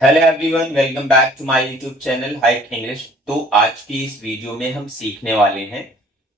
Hello everyone, welcome back to my YouTube channel Hike English. तो आज की इस वीडियो में हम सीखने वाले हैं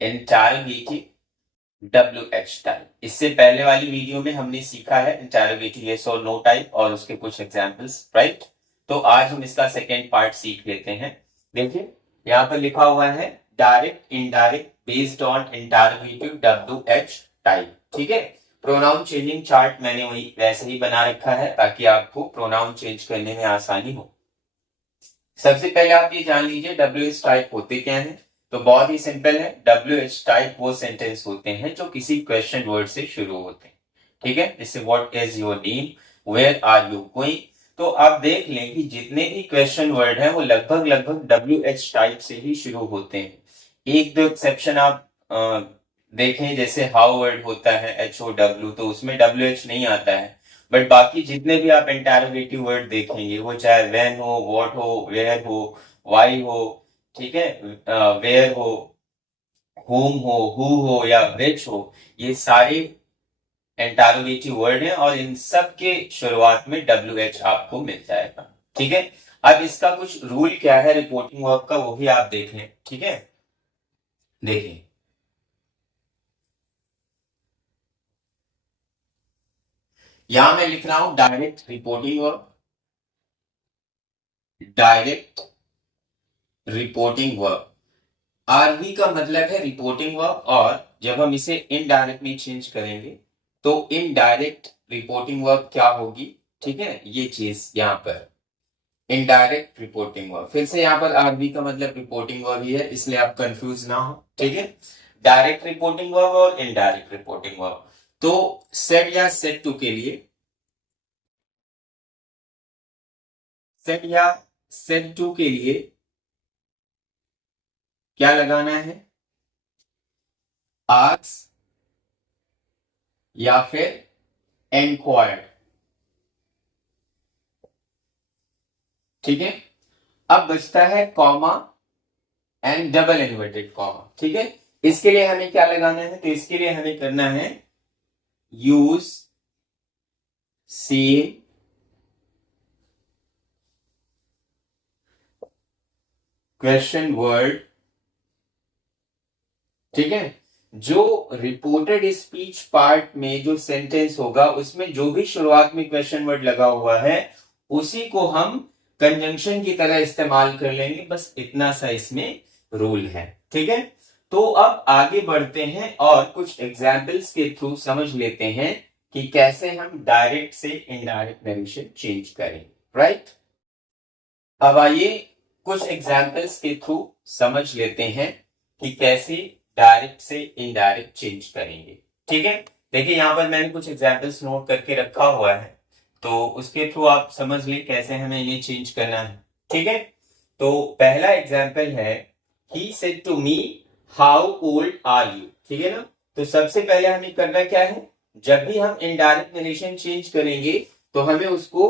इंटरोगेटिव डब्ल्यू एच टाइप। इससे पहले वाली वीडियो में हमने सीखा है इंटरोगेटिव यस और नो टाइप और उसके कुछ एग्जांपल्स, राइट। तो आज हम इसका सेकेंड पार्ट सीख लेते हैं। देखिए, यहाँ पर लिखा हुआ है direct indirect based on interrogative W H type. ठीक है। प्रोनाउन चेंजिंग चार्ट मैंने वही वैसे ही बना रखा है ताकि आपको प्रोनाउन चेंज करने में आसानी हो। सबसे पहले आप ये जान लीजिए डब्ल्यू एच टाइप होते क्या हैं। तो बहुत ही सिंपल है, डब्ल्यू एच टाइप वो सेंटेंस होते हैं जो किसी क्वेश्चन वर्ड से शुरू होते हैं। ठीक है, जैसे what is your name, where are you going. तो आप देख लें कि जितने भी क्वेश्चन वर्ड हैं वो लगभग लगभग डब्ल्यू एच टाइप से ही शुरू होते हैं। एक दो एक्सेप्शन आप देखें, जैसे हाउ वर्ड होता है एच ओ डब्ल्यू, तो उसमें डब्ल्यू एच नहीं आता है। बट बाकी जितने भी आप इंटरोगेटिव वर्ड देखेंगे, वो चाहे व्हेन हो, व्हाट हो, वेयर हो, व्हाई हो, ठीक है, वेयर हो, whom हो, who हो या which हो, ये सारे इंटरोगेटिव वर्ड हैं और इन सब के शुरुआत में डब्ल्यू एच आपको मिल जाएगा। ठीक है। अब इसका कुछ रूल क्या है रिपोर्टिंग वर्ब का, वो भी आप देख लें। ठीक है, देखिए यहां मैं लिख रहा हूं direct reporting verb, direct reporting verb. RV का मतलब है रिपोर्टिंग वर्ब, और जब हम इसे इनडायरेक्ट में चेंज करेंगे तो इनडायरेक्ट रिपोर्टिंग वर्ब क्या होगी। ठीक है, ये चीज यहां पर इनडायरेक्ट रिपोर्टिंग वर्ब। फिर से यहां पर आरवी का मतलब रिपोर्टिंग वर्ब ही है, इसलिए आप कंफ्यूज ना हो। ठीक है, डायरेक्ट रिपोर्टिंग वर्ब और इनडायरेक्ट रिपोर्टिंग वर्ब। तो सेट या सेट टू के लिए, सेट या सेट टू के लिए क्या लगाना है, आस्क या फिर एनक्वायर्ड। ठीक है, अब बचता है comma and double inverted comma. ठीक है, इसके लिए हमें क्या लगाना है, तो इसके लिए हमें करना है यूज सेम क्वेश्चन वर्ड। ठीक है, जो रिपोर्टेड स्पीच पार्ट में जो सेंटेंस होगा उसमें जो भी शुरुआत में क्वेश्चन वर्ड लगा हुआ है उसी को हम कंजंक्शन की तरह इस्तेमाल कर लेंगे। बस इतना सा इसमें रूल है। ठीक है, तो अब आगे बढ़ते हैं और कुछ एग्जाम्पल्स के थ्रू समझ लेते हैं कि कैसे हम डायरेक्ट से इनडायरेक्ट नरेशन चेंज करें। राइट, अब आइए कुछ एग्जाम्पल्स के थ्रू समझ लेते हैं कि कैसे डायरेक्ट से इनडायरेक्ट चेंज करेंगे। ठीक है, देखिए यहां पर मैंने कुछ एग्जाम्पल्स नोट करके रखा हुआ है, तो उसके थ्रू आप समझ लें कैसे हमें इन्हें चेंज करना है। ठीक है, तो पहला एग्जाम्पल है he said to me how old are you. ठीक है ना, तो सबसे पहले हमें करना क्या है, जब भी हम इनडायरेक्ट नरेशन चेंज करेंगे तो हमें उसको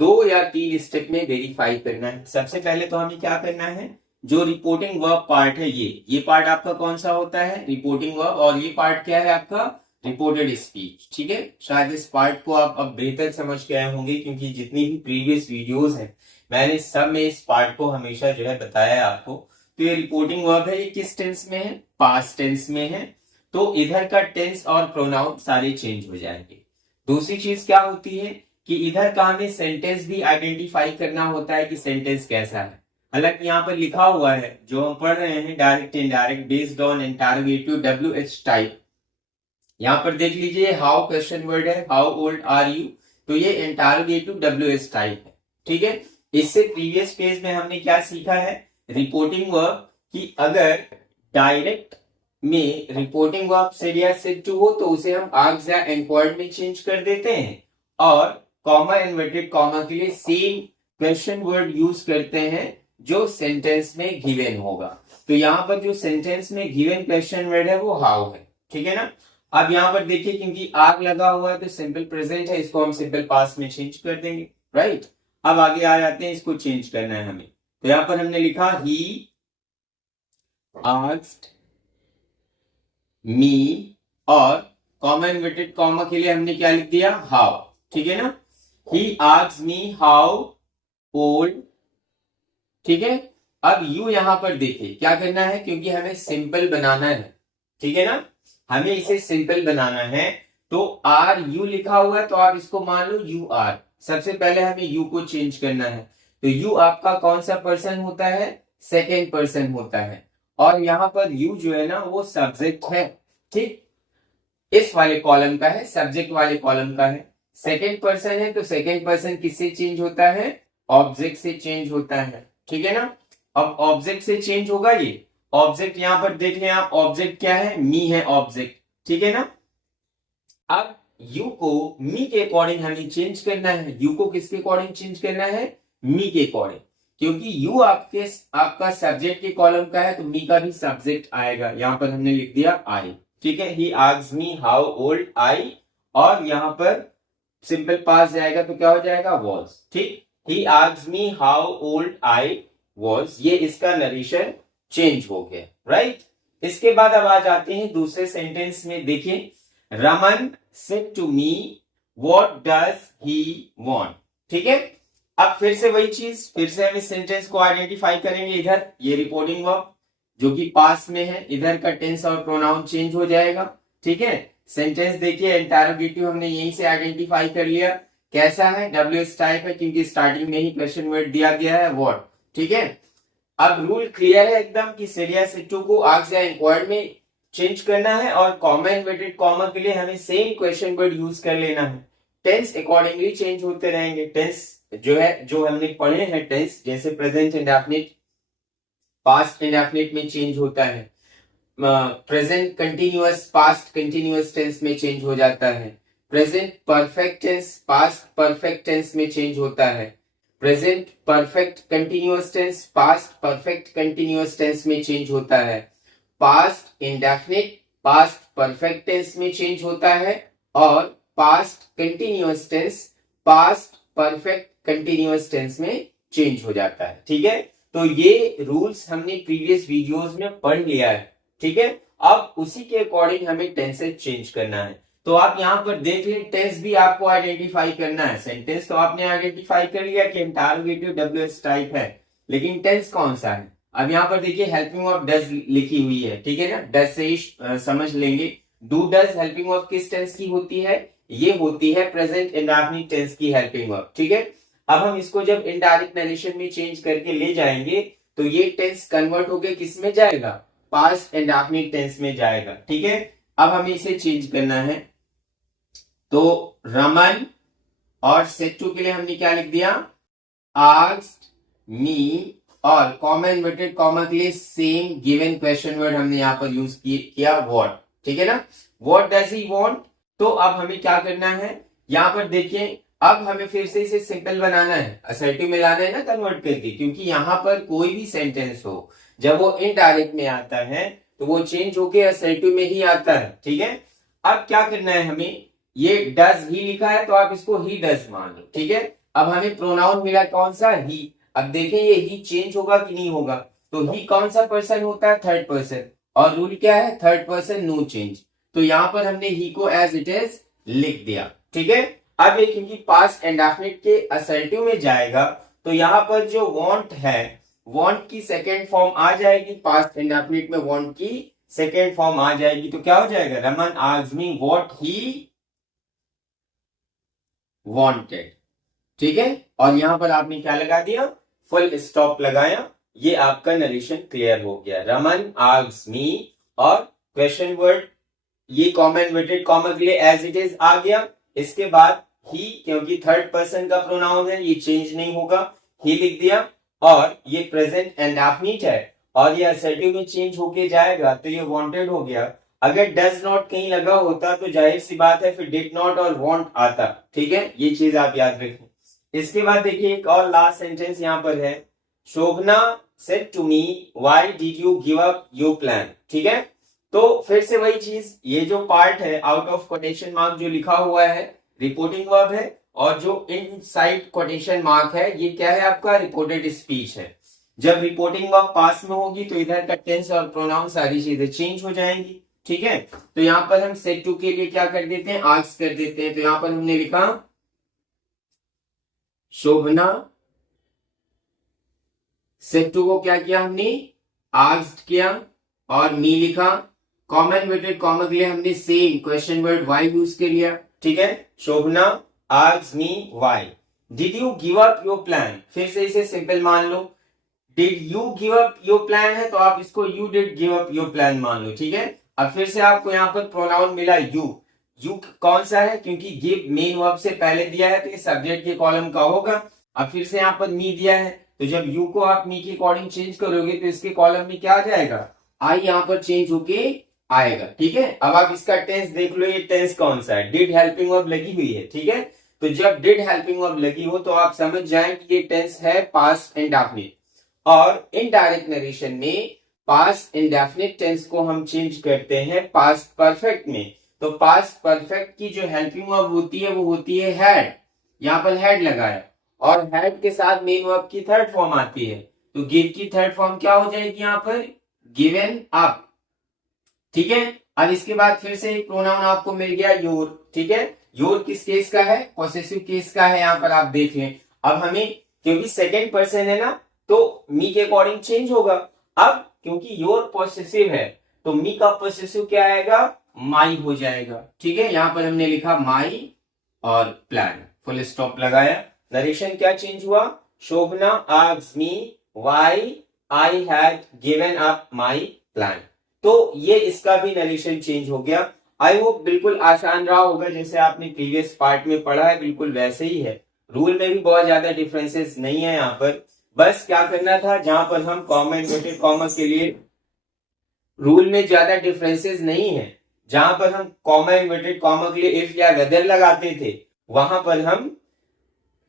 दो या तीन स्टेप में वेरीफाई करना है। सबसे पहले तो हमें क्या करना है, जो रिपोर्टिंग वर्ब पार्ट है, ये पार्ट आपका कौन सा होता है, रिपोर्टिंग वर्ब, और ये पार्ट क्या है आपका, रिपोर्टेड स्पीच। ठीक है, शायद इस पार्ट को आप अब बेहतर समझ गए होंगे क्योंकि जितनी भी प्रीवियस वीडियोस हैं मैंने सब में इस पार्ट को हमेशा जो है बताया है आपको। तो ये रिपोर्टिंग वर्ब है, ये किस टेंस में है, पास्ट टेंस में है। तो इधर का टेंस और प्रोनाउन सारे चेंज हो जाएंगे। दूसरी चीज क्या होती है कि इधर का हमें सेंटेंस भी आइडेंटिफाई करना होता है कि सेंटेंस कैसा है। हालांकि यहाँ पर लिखा हुआ है जो हम पढ़ रहे हैं direct indirect based on interrogative W H type, यहां पर देख लीजिए हाउ क्वेश्चन वर्ड है, हाउ ओल्ड आर यू, तो ये इंटरोगेटिव डब्ल्यू एच टाइप है। ठीक है, इससे प्रीवियस पेज में हमने क्या सीखा है, रिपोर्टिंग वर्ब, कि अगर डायरेक्ट में रिपोर्टिंग वर्ब सेड या सेड टू हो तो उसे हम आस्क या एनक्वायर्ड में चेंज कर देते हैं, और कॉमा इन्वर्टेड कॉमा के लिए सेम क्वेश्चन वर्ड यूज करते हैं जो सेंटेंस में गिवन होगा। तो यहां पर जो सेंटेंस में गिवन क्वेश्चन वर्ड है वो हाउ है। ठीक है ना, अब यहां पर देखिए क्योंकि आग लगा हुआ है तो सिंपल प्रेजेंट है, इसको हम सिंपल पास्ट में चेंज कर देंगे। राइट, अब आगे आ जाते हैं, इसको चेंज करना है हमें। तो यहां पर हमने लिखा ही आस्क्ड मी, और कॉमा इन्वर्टेड कॉमा के लिए हमने क्या लिख दिया, हाउ। ठीक है ना, he asked me how old, ठीक है। अब यू यहां पर देखिए क्या करना है, क्योंकि हमें सिंपल बनाना है, ठीक है ना, हमें इसे सिंपल बनाना है। तो आर यू लिखा हुआ है तो आप इसको मान लो यू आर। सबसे पहले हमें यू को चेंज करना है। तो यू आपका कौन सा पर्सन होता है, सेकेंड पर्सन होता है। और यहां पर यू जो है ना वो सब्जेक्ट है, ठीक, इस वाले कॉलम का है, सब्जेक्ट वाले कॉलम का है। सेकेंड पर्सन है तो सेकेंड पर्सन किससे चेंज होता है, ऑब्जेक्ट से चेंज होता है, ठीक है ना। अब ऑब्जेक्ट से चेंज होगा ये ऑब्जेक्ट, यहां पर देख लें आप, ऑब्जेक्ट क्या है, मी है ऑब्जेक्ट, ठीक है ना। अब यू को मी के अकॉर्डिंग हमें चेंज करना है। यू को किसके अकॉर्डिंग चेंज करना है, मी के अकॉर्डिंग, क्योंकि यू आपका सब्जेक्ट के कॉलम का है तो मी का भी सब्जेक्ट आएगा। यहां पर हमने लिख दिया आई, ठीक है। He asked me how old I, और यहां पर सिंपल पास जाएगा तो क्या हो जाएगा, वॉज, ठीक। He asked me how old I was, ये इसका नरेशन चेंज हो गया, राइट। इसके बाद अब आ जाते हैं दूसरे सेंटेंस में। देखिए, Raman said to me what does he want, ठीक है। अब फिर से वही चीज, फिर से हम इस सेंटेंस को आइडेंटिफाई करेंगे। इधर ये रिपोर्टिंग वर्ब जो कि पास में है, इधर का टेंस और प्रोनाउन चेंज हो जाएगा, ठीक है। सेंटेंस देखिए, इंटरोगेटिव हमने यहीं से आइडेंटिफाई कर लिया, कैसा है, डब्ल्यूएस टाइप है, क्योंकि स्टार्टिंग में ही क्वेश्चन वर्ड दिया गया है व्हाट, ठीक है। अब रूल क्लियर है एकदम कि सेरिया सेटू को आस्क या इंक्वायर्ड में चेंज करना है, और कॉमा इन्वर्टेड कॉमा के लिए हमें सेम क्वेश्चन वर्ड यूज कर लेना है। टेंस अकॉर्डिंगली चेंज होते रहेंगे। टेंस जो है, जो हमने पढ़े हैं टेंस, जैसे प्रेजेंट इंडेफिनिट पास्ट इंडेफिनिट में चेंज होता है, present continuous past continuous tense में चेंज हो जाता है, present perfect tense past perfect tense में चेंज होता है, present perfect continuous tense past perfect continuous tense में चेंज होता है, past indefinite past perfect tense में चेंज होता है, और past continuous tense past perfect continuous tense में चेंज हो जाता है, ठीक है। तो ये रूल्स हमने प्रीवियस वीडियोस में पढ़ लिया है, ठीक है। अब उसी के अकॉर्डिंग हमें टेंसेस चेंज करना है। तो आप यहां पर देख लें, टेंस भी आपको आइडेंटिफाई करना है। सेंटेंस तो आपने आइडेंटिफाई कर लिया कि इंटरोगेटिव डब्ल्यूएस टाइप है, लेकिन टेंस कौन सा है। अब यहां पर देखिए हेल्पिंग ऑफ डज लिखी हुई है, ठीक है ना, डज से ही समझ लेंगे। डू डज हेल्पिंग ऑफ किस टेंस की होती है, ये होती है प्रेजेंट इंडेफिनिट टेंस की हेल्पिंग ऑफ, ठीक है। अब हम इसको जब इनडायरेक्ट नरेशन में चेंज करके ले जाएंगे तो ये टेंस कन्वर्ट होके किस में जाएगा, पास्ट इंडेफिनिट टेंस में जाएगा, ठीक है। अब हमें इसे चेंज करना है। तो रमन और सेटू के लिए हमने क्या लिख दिया, आस्क्ड मी, और कॉमा इन्वर्टेड कॉमा के लिए सेम गिवन क्वेश्चन वर्ड हमने यहां पर यूज किया व्हाट, ठीक है ना। What does he want. तो अब हमें क्या करना है, यहां पर देखिए, अब हमें फिर से इसे सिंपल बनाना है, असर्टिव में लाना है ना कन्वर्ट करके, क्योंकि यहां पर कोई भी सेंटेंस हो जब वो इनडायरेक्ट में आता है तो वो चेंज होके असर्टिव में ही आता है, ठीक है। अब क्या करना है हमें, ये डज ही लिखा है तो आप इसको ही डज मान लो, ठीक है। अब हमें प्रोनाउन मिला कौन सा, ही। अब देखें ये ही चेंज होगा कि नहीं होगा। तो ही कौन सा पर्सन होता है, थर्ड पर्सन, और रूल क्या है, थर्ड पर्सन नो चेंज। तो यहां पर हमने ही को एज इट इज लिख दिया, ठीक है। अब ये क्योंकि पास्ट इंडेफिनिट के असर्टिव में जाएगा तो यहां पर जो वांट है, वांट की सेकेंड फॉर्म आ जाएगी, पास्ट इंडेफिनिट में वांट की सेकेंड फॉर्म आ जाएगी, तो क्या हो जाएगा, Raman asked me what he wanted, ठीक है। और यहां पर आपने क्या लगा दिया, फुल स्टॉप लगाया, ये आपका नरेशन क्लियर हो गया। रमन आस्क्ड मी, और क्वेश्चन वर्ड ये कॉमा इन्वर्टेड कॉमा के लिए एज इट इज आ गया। इसके बाद ही, क्योंकि थर्ड पर्सन का प्रोनाउन है, ये चेंज नहीं होगा, ही लिख दिया। और ये प्रेजेंट इंडेफिनिट है और ये असर्टिव में चेंज होके जाएगा तो ये वांटेड हो गया। अगर डज नॉट कहीं लगा होता तो जाहिर सी बात है फिर डिड नॉट और वांट आता, ठीक है। ये चीज आप याद रखें। इसके बाद देखिए एक और लास्ट सेंटेंस यहां पर है, Shobhana said to me why did you give up your plan, ठीक है। तो फिर से वही चीज, ये जो पार्ट है आउट ऑफ कोटेशन मार्क जो लिखा हुआ है रिपोर्टिंग वर्ब है, और जो इनसाइड कोटेशन मार्क है ये क्या है, आपका रिपोर्टेड स्पीच है। जब रिपोर्टिंग वर्ब पास में होगी तो इधर का टेंस और प्रोनाउन सारी चीजें चेंज हो जाएंगी, ठीक है। तो यहां पर हम सेड टू के लिए क्या कर देते हैं, आस्क कर देते हैं। तो यहां पर हमने लिखा शोभना सेट 2 को क्या किया हमने, आस्क्ड किया और मी लिखा। कॉमा इन्वर्टेड कॉमा के लिए हमने same question word why use कर लिया, ठीक है। Shobhana asked me why. Did you give up your plan, फिर से इसे सिंपल मान लो। Did you give up your plan है तो आप इसको you did give up your plan मान लो, ठीक है। अब फिर से आपको यहाँ पर प्रोनाउन मिला यू। यू कौन सा है, क्योंकि गिव मेन वर्ब से पहले दिया है तो ये सब्जेक्ट के कॉलम का होगा। अब फिर से यहाँ पर मी दिया है तो जब यू को आप मी के अकॉर्डिंग चेंज करोगे तो इसके कॉलम में क्या आ जाएगा, आई यहाँ पर चेंज होके आएगा, ठीक है। अब आप इसका टेंस देख लो, ये टेंस कौन सा है, डिड हेल्पिंग वर्ब लगी हुई है, ठीक है। तो जब डिड हेल्पिंग वर्ब लगी हो तो आप समझ जाएं कि ये टेंस है पास्ट इंडेफिनिट। और इनडायरेक्ट नरेशन में पास्ट इंडेफिनिट टेंस को हम चेंज करते हैं पास्ट परफेक्ट में। तो पास्ट परफेक्ट की जो हेल्पिंग वर्ब होती है वो होती है हैड, यहाँ पर हैड लगाया और हैड के साथ मेन वर्ब की थर्ड फॉर्म आती है। तो गिव की थर्ड फॉर्म क्या हो जाएगी यहाँ पर, गिवन अप, ठीक है। अब इसके बाद फिर से एक प्रोनाउन आपको मिल गया योर, ठीक है। योर किस केस का है, पॉसेसिव केस का है, यहाँ पर आप देख लें। अब हमें क्योंकि सेकेंड पर्सन है ना तो मी के अकॉर्डिंग चेंज होगा। अब क्योंकि योर पॉसेसिव है तो मी का पॉसेसिव क्या आएगा, माई हो जाएगा, ठीक है। यहां पर हमने लिखा माई और प्लान, फुल स्टॉप लगाया। नरेशन क्या चेंज हुआ, Shobhana asked me why I had given up my plan. तो ये इसका भी नरेशन चेंज हो गया। आई होप बिल्कुल आसान रहा होगा, जैसे आपने प्रीवियस पार्ट में पढ़ा है बिल्कुल वैसे ही है। रूल में भी बहुत ज्यादा डिफरेंसेस नहीं है यहाँ पर। बस क्या करना था, जहां पर हम कॉमा इन्वर्टेड कॉमा के लिए रूल में ज्यादा डिफरेंसेस नहीं है, जहां पर हम कॉमा इन्वर्टेड कॉमा के लिए इफ या वेदर लगाते थे वहां पर हम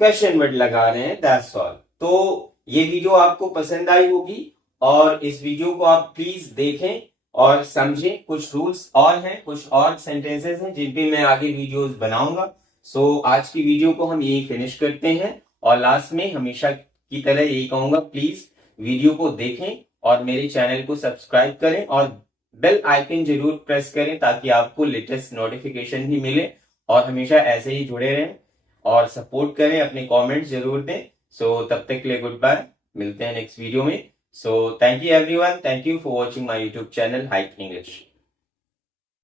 क्वेश्चन वर्ड लगा रहे हैं, दैट्स ऑल। तो ये वीडियो आपको पसंद आई होगी और इस वीडियो को आप प्लीज देखें और समझें। कुछ रूल्स और हैं, कुछ और सेंटेंसेस हैं जिन पे मैं आगे वीडियोस बनाऊंगा। सो आज की वीडियो को हम यही फिनिश करते हैं और लास्ट में हमेशा की तरह यही कहूंगा, प्लीज वीडियो को देखें और मेरे चैनल को सब्सक्राइब करें और बेल आइकन जरूर प्रेस करें ताकि आपको लेटेस्ट नोटिफिकेशन भी मिले और हमेशा ऐसे ही जुड़े रहें और सपोर्ट करें, अपने कमेंट्स जरूर दें। सो तब तक के लिए गुड बाय, मिलते हैं नेक्स्ट वीडियो में। So thank you everyone, thank you for watching my YouTube channel Hike English.